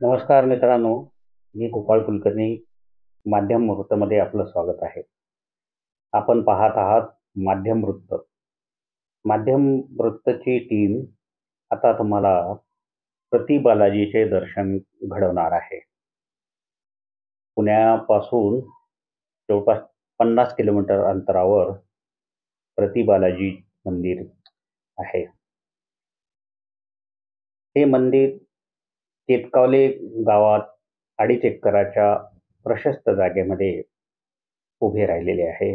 नमस्कार मित्रांनो, मी गोपाळ कुलकर्णी. माध्यम वृत्तमध्ये आपलं स्वागत आहे. आपण पाहत आहात माध्यम वृत्त. माध्यम वृत्तची टीम आता तुम्हाला प्रति बालाजीचे दर्शन घडवणार आहे. पुण्यापासून जवळपास 50 किलोमीटर अंतरावर प्रति बालाजी मंदिर आहे. हे मंदिर केतकावले गावात 2.5 एकराच्या प्रशस्त जागेमध्ये उभे राहिलेले आहे.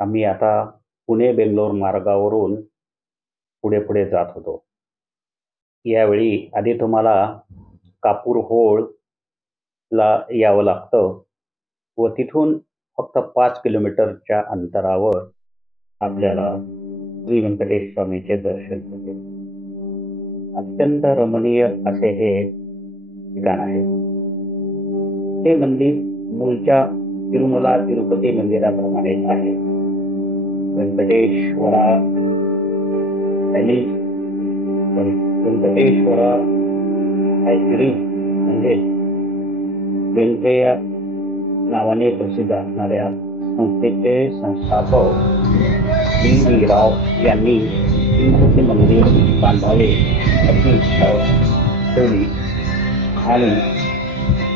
आम्ही आता पुणे बेंगलोर मार्गावरून पुढे जात होतो. यावेळी आधी तुम्हाला कापूर होळला यावं लागतं व तिथून फक्त 5 किलोमीटरच्या अंतरावर आपल्याला श्री व्यंकटेश स्वामीचे दर्शन होते. अत्यंत रमणीय असे हे ठिकाण आहे. हे मंदिर मूळच्या तिरुमला तिरुपती मंदिराप्रमाणे आहे. व्यंकटेश्वरा ऐगिरी म्हणजे व्यंकय्या नावाने प्रसिद्ध असणाऱ्या संस्थेचे संस्थापक डी राव यांनी तिरुपती मंदिर बांधावे अशी इच्छा ठेवली आणि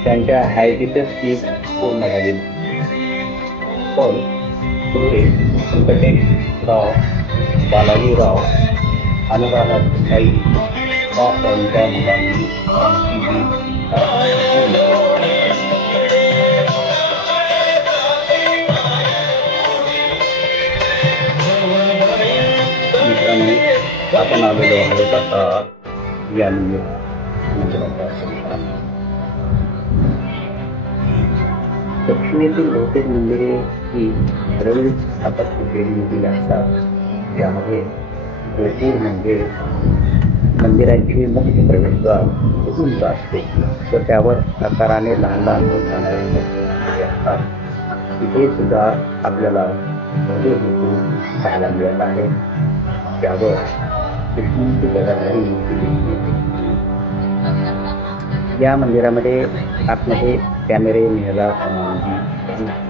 त्यांच्या हयातीतच ती पूर्ण झाली. पण पुढे व्यंकटेशराव, बालाजीराव, अनुराधा देसाई यांच्या मुलांनी आपण आलेलो आहोत आता या मंदिराच्या परिसरात. दक्षिणेतील बहुतेक मंदिरे ही द्रविड स्थापत्य शैलीतील असतात, ज्यामध्ये गोपूर म्हणजे मंदिराची मुख्य प्रवेशद्वार उंच असते व त्यावर आकाराने लहान लहान होत असतात. तिथे सुद्धा आपल्याला भव्य गोपूर पाहायला मिळत आहे, त्यावर विष्णूंची गदाधारी मूर्ती दिसून येते. या मंदिरामध्ये आतमध्ये कॅमेरे न्यायला परवानगी नाही.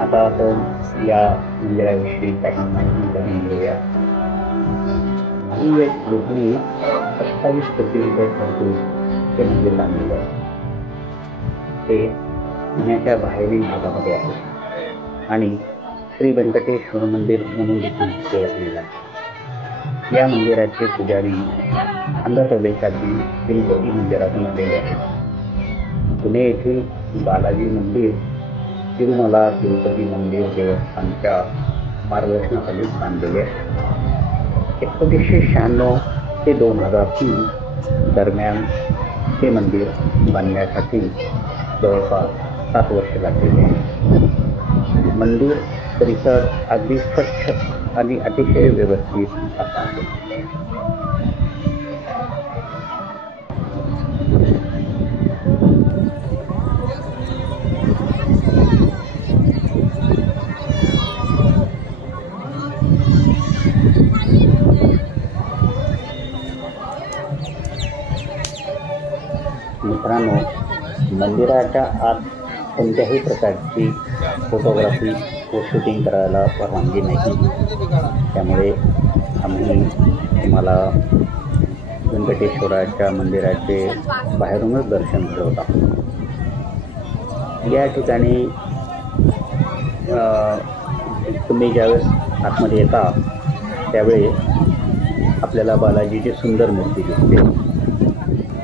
आता आपण या मंदिराविषयी काही माहिती जाणून घेऊया. ही एक लोकनी 27 कोटी रुपये खर्चून ते मंदिर बांधलेलं आहे. ते पुण्याच्या बाहेरील भागामध्ये आहे आणि श्री व्यंकटेश्वर मंदिर म्हणून देखील ओळखलेलं आहे. या मंदिराचे पुजारी आंध्र प्रदेशातील तिरुपती मंदिरातून आलेले आहेत. पुणे येथील बालाजी मंदिर तिरुमला तिरुपती मंदिर देवस्थानच्या मार्गदर्शनाखाली बांधलेले आहे. 1996 ते 2003 दरम्यान हे मंदिर बांधण्यासाठी जवळपास 7 वर्ष लागलेले आहे. मंदिर परिसर अगदी स्वच्छ आणि अतिशय व्यवस्थित असा आहे. मित्रांनो, मंदिराच्या आत कोणत्याही प्रकारची फोटोग्राफी व शूटिंग करायला परवानगी नाही. त्यामुळे आम्ही तुम्हाला व्यंकटेश्वराच्या मंदिराचे बाहेरूनच दर्शन घडवत आहोत. या ठिकाणी तुम्ही ज्यावेळेस आतमध्ये येता त्यावेळी आपल्याला बालाजीची सुंदर मूर्ती दिसते.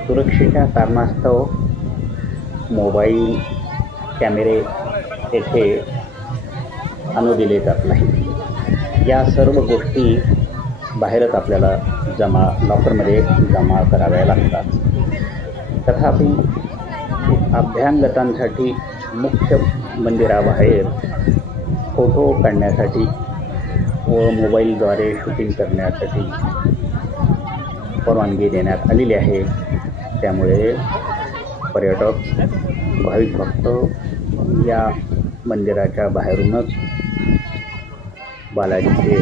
सुरक्षेच्या कारणास्तव मोबाईल कॅमेरे येथे आणू दिले जात नाही. या सर्व गोष्टी बाहेरच आपल्याला लॉकरमध्ये जमा कराव्या लागतात. तथापि अभ्यांगतांसाठी मुख्य मंदिराबाहेर फोटो काढण्यासाठी व मोबाईलद्वारे शूटिंग करण्यासाठी परवानगी देण्यात आलेली आहे. त्यामुळे पर्यटक भाविक भक्त या मंदिराच्या बाहेरूनच बालाजीचे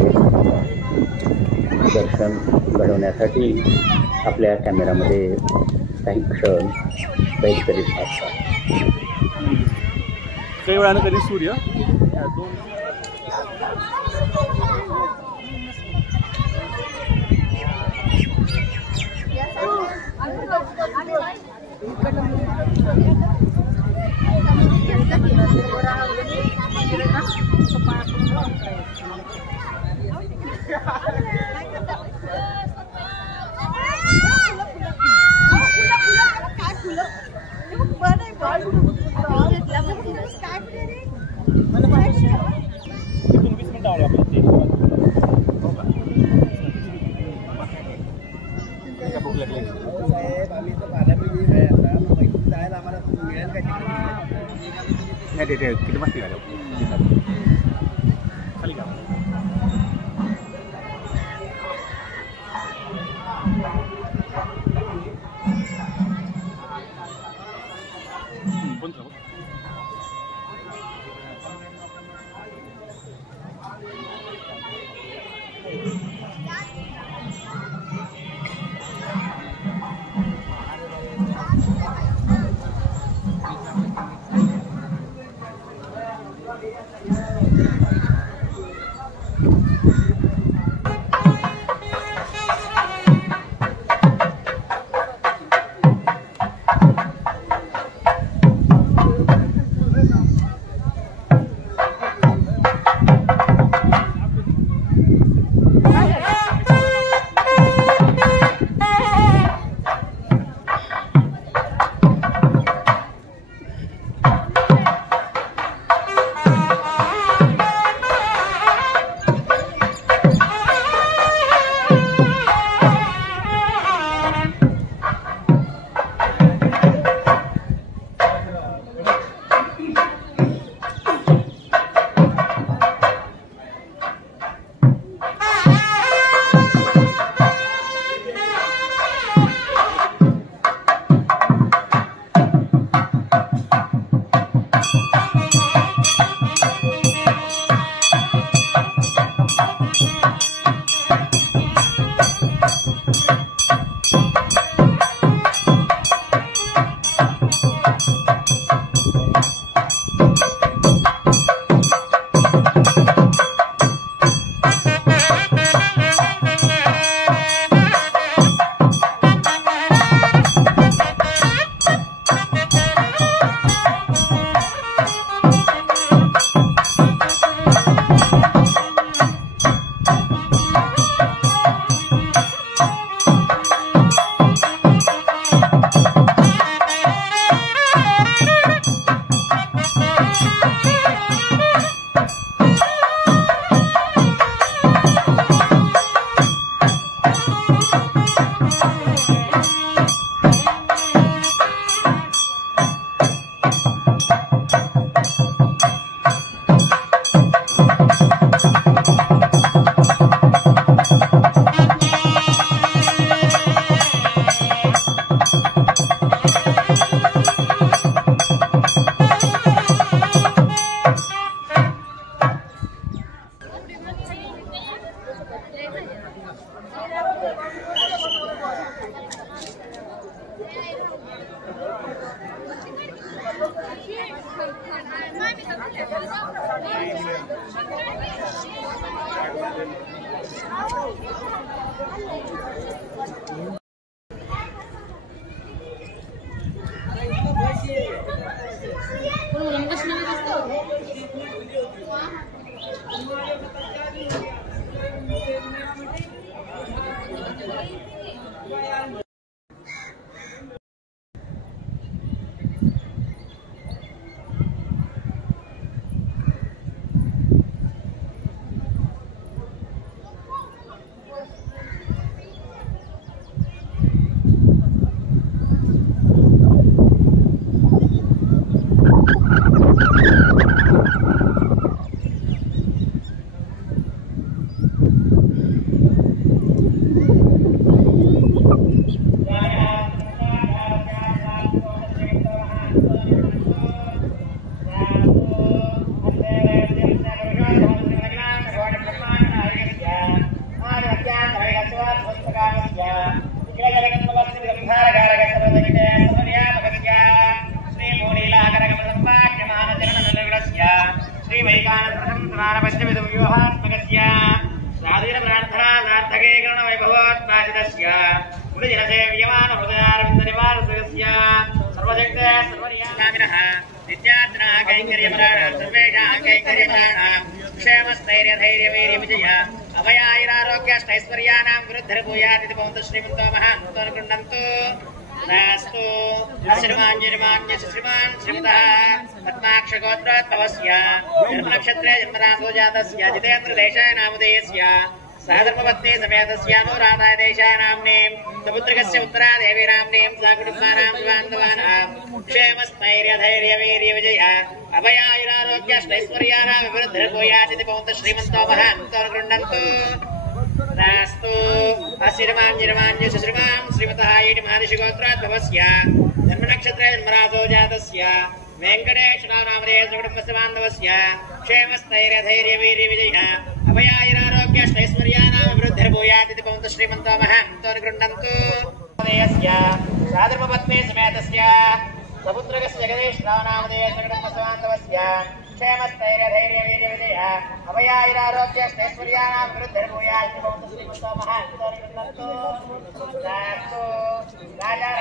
दर्शन घडवण्यासाठी आपल्या कॅमेऱ्यामध्ये काही क्षण कैद करीत असतात. काही वेळानं कधी सूर्य किती मस्ती झालं खाली का चरणारविन्दनिवारसस्य सर्वजगते सर्वर्यामिनः नित्यार्चनः कैङ्कर्यपराणां सर्वेषां कैङ्कर्यपराणां क्षेमस्थैर्यधैर्यवीर्यविजय अभयायुरारोग्यष्टैश्वर्याणां विरुद्धर्भूयादिति भवन्तु श्रीमन्तो महान्तो गृह्णन्तु नास्तु श्रीमान् श्रीमतः पद्माक्षगोत्रोद्भवस्य जन्मनक्षत्रे जन्मरासो जातस्य जितेन्द्रदेशाय नामधेयस्य सहधर्मपत्नी समेतस्य अनुराधाय देशाय नाम्नीं सुपुत्रकस्य उत्तरादेवी नाम्नीं सकुटुम्बानां बान्धवानां क्षेमस्थैर्यधैर्यवीर्यविजय अभयायुरारोग्यष्टैश्वर्याणां विरुद्धर्भूयादिति भवन्तु श्रीमन्तो महान्तो गृह्णन्तु नास्तु श्रीमान् श्रीमतः महादिशिगोत्रोद्भवस्य जन्मनक्षत्रे जन्मरासो जातस्य वेङ्कटेश्वरनामधेयस्य बान्धवस्य क्षेमस्थैर्यधैर्यवीर्यविजय अभयायुरारोग्यष्टैश्वर्याणां विरुद्धर्भूयादिति भवन्तु श्रीमन्तो महान्तो गृह्णन्तु साधर्मपत्नी समेतस्य सपुत्रकस्य जगदीशनामधेयस्य क्षेमस्थैर्यधैर्यवीर्यविजय अभयायुरारोग्यष्टैश्वर्याणां विरुद्धर्भूयादिति भवन्तु श्रीमन्तो महान्तो गृह्णन्तु राजा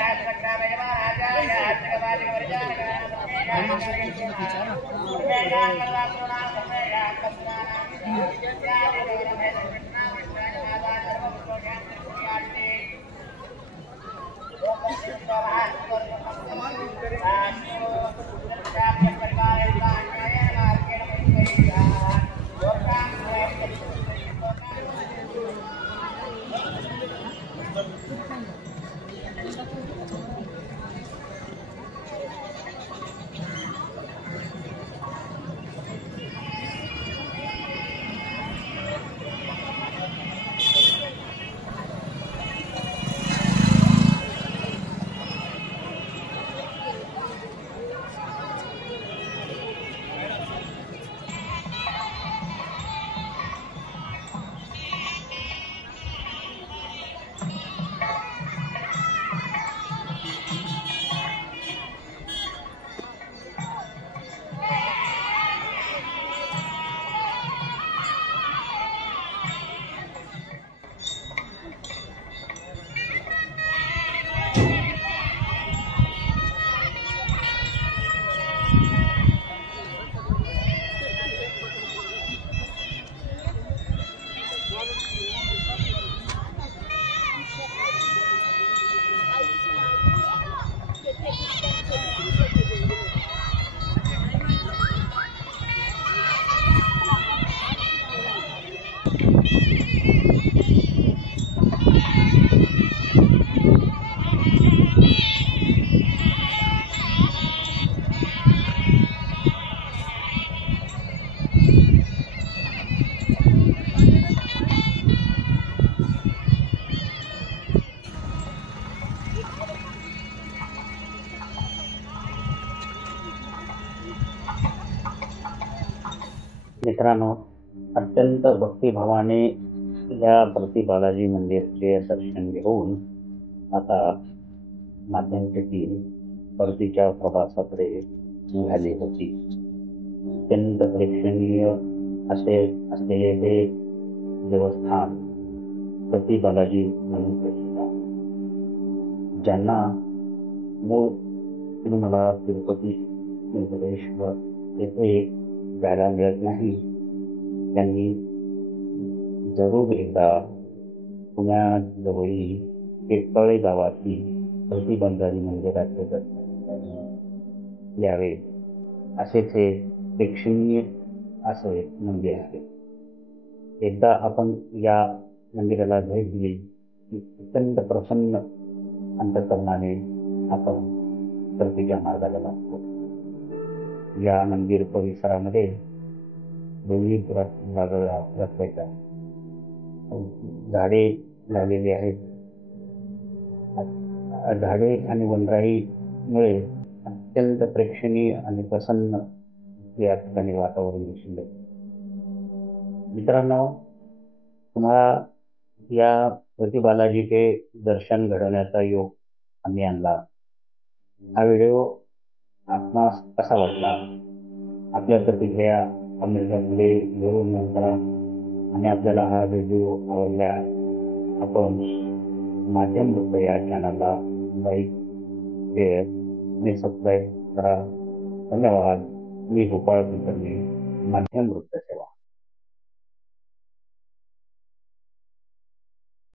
मित्रांनो, अत्यंत भक्तिभावाने या प्रति बालाजी मंदिरचे दर्शन घेऊन आता माध्यमची टीम परतीच्या प्रवासाकडे निघाली होती. अत्यंत प्रेक्षणीय असे असलेले हे देवस्थान प्रति बालाजी म्हणून प्रसिद्ध आहे. ज्यांना मूळ तिरुमला तिरुपती वेंकटेश्वर येथे जायला मिळत नाही त्यांनी जरूर एकदा पुण्याजवळील पेटकळे गावातील प्रति बालाजी मंदिराचे दर्शन यावे. असेच हे प्रेक्षणीय असे मंदिर आहे. एकदा आपण या मंदिराला भेट दिली की अत्यंत प्रसन्न अंतःकरणाने आपण परतीच्या मार्गाला लागतो. या मंदिर परिसरामध्ये दोन्ही रस्त्याच्या झाडे लावलेली आहेत. झाडे आणि वनराईमुळे अत्यंत प्रेक्षणीय आणि प्रसन्न या ठिकाणी वातावरण दिसून येते. मित्रांनो, तुम्हाला या प्रति बालाजीचे दर्शन घडवण्याचा योग आम्ही आणला. हा व्हिडिओ आपणास कसा वाटला? आपल्या प्रतिक्रिया कमेंटमध्ये जरूर नोंद करा आणि आपल्याला हा व्हिडिओ आवडला आपण माध्यम बुद्ध या चॅनलला लाईक शेअर आणि सबस्क्राईब करा. धन्यवाद. मी गोपाळ कुलकर्णी, माध्यम वृत्तचे.